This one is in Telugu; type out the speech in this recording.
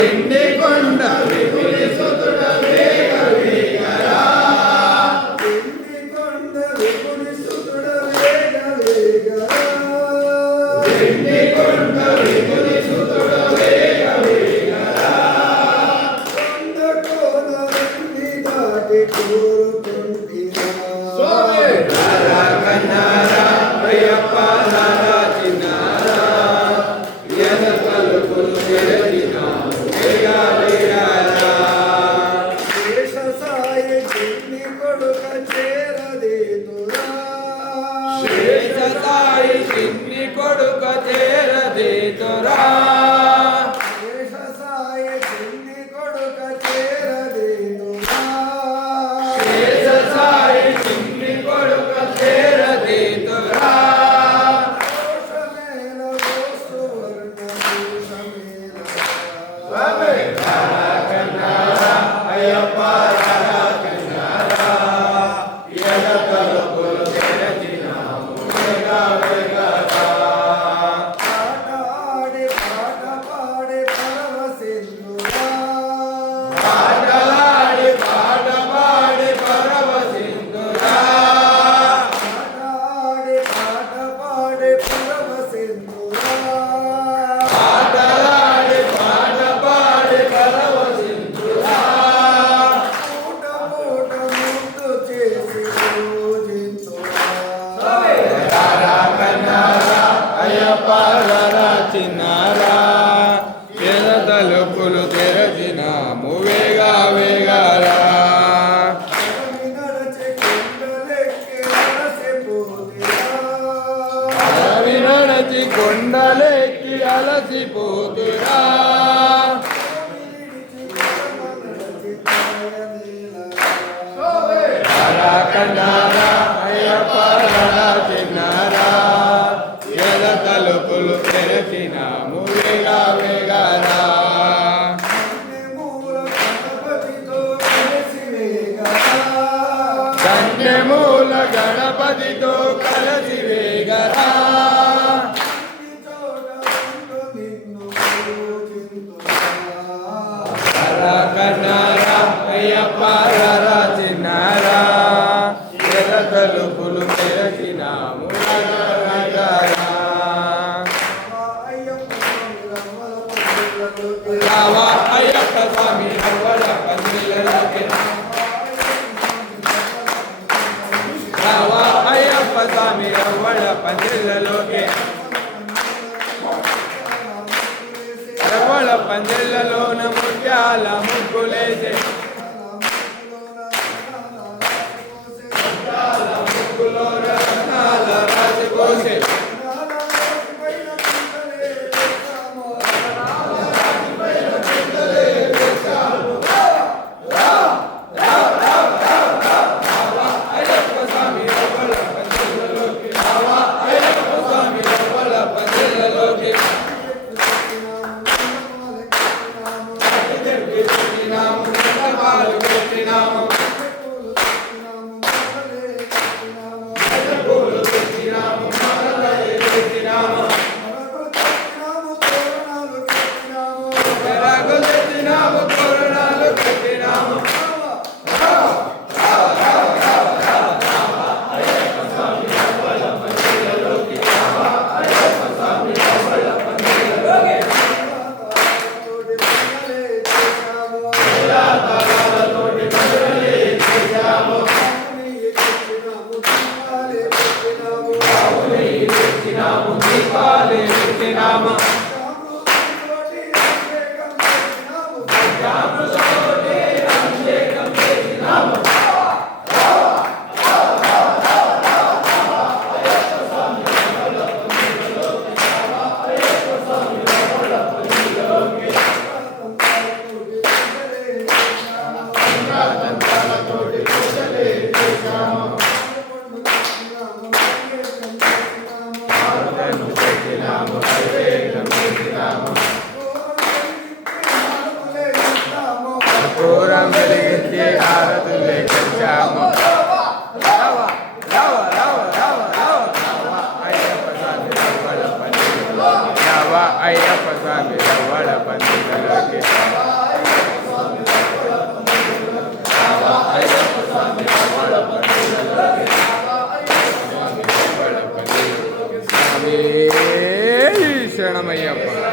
వెండి కొండ విపులి సుతుడ వేగ వేగరా వెండి కొండ విపులి సుతుడ వేగ వేగరా స్వామి రారా కన్నారా అయ్యప్ప తెరచినాము వేగా వేగారా అడవి నడచి కొండలెక్కి అలసిపోతురా రారా కన్నారా అయ్యప్ప కన్యమూల గణపతితో కలసి వేగరా. రావా అయ్యప్ప స్వామి అవ్వల పందిళ్ళలోకి రవ్వల పందిళ్ళలోన ముత్యాల ముగ్గులేసే పెట్టినాము దీపాలే పెట్టినాము I am a zombie. சரணமையப்பா